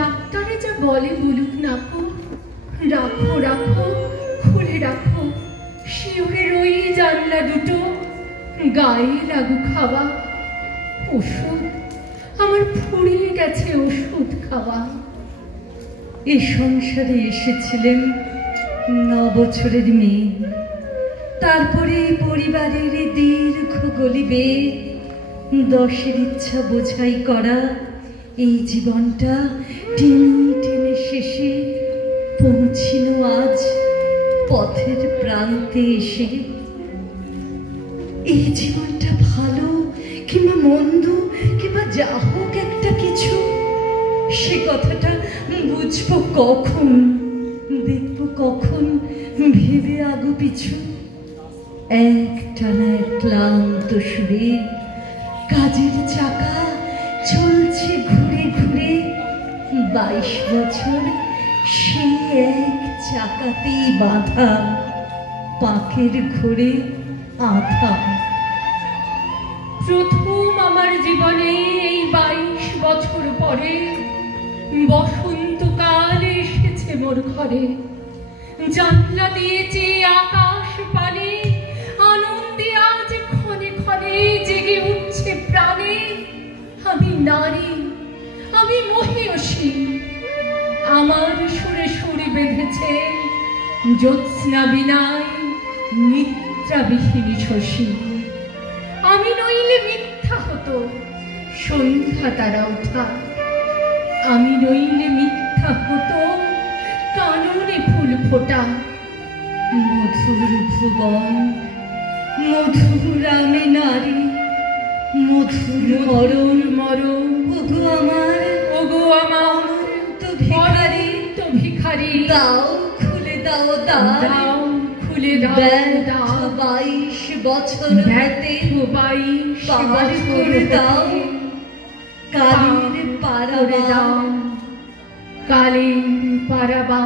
ডাক্তারে যা বলে বলুক না কো, রাখো রাখো খুলে রাখো শিউরের ওই জানলা দুটো, গায়ে লাগুক খাওয়া ওষুধ, আমার ফুরিয়ে গেছে ওষুধ খাওয়া। এ সংসারে এসেছিলেন 9 বছরের মেয়ে, তারপরে পরিবারের দীর্ঘ গলিবে 10-এর ইচ্ছা বোঝাই করা এই জীবনটা টেনে টেনে শেষে পৌঁছিল আজ পথের প্রান্তে এসে। এই জীবনটা ভালো কিংবা মন্দ কিংবা যা হোক একটা কিছু, সে কথাটা বুঝবো কখন, দেখবো কখন ভেবে আগু পিছু। একটানা ক্লান্ত সুরে কাজের চাকা চলছে ঘুরে ঘুরে, 22 বছর সেই এক চাকাতেই বাঁধা, পাকের ঘোরে আধা। প্রথম আমার জীবনে এই 22 বছর পরে বসন্তকাল এসেছে মোর ঘরে। জানলা দিয়েছে আকাশ পানে, আনন্দে আজ ক্ষণে ক্ষণে জেগে উঠছে প্রাণে। আমি নারী, আমি মহিয়সী, আমার সুরে সুরে বেঁধেছে জ্যোৎস্না বিনায় নিদ্রাবিহীনী শশী। আমি নইলে মিথ্যা হতো সন্ধ্যা তারা ওঠা, আমি নইলে মিথ্যা হতো কাননে ফুল ফোটা। মধুর ভুবন, মধুর আমি নারী, মধুর মরণ মরণ। ওগো আমার, ওগো আমার তো ভিখারি, তো ভিখারি, দাও খুলে দাও দাও খুলে দাও। 22 বছর হাতে 22 পার করে দাও, কালের পারাবা, কালের পারাবা।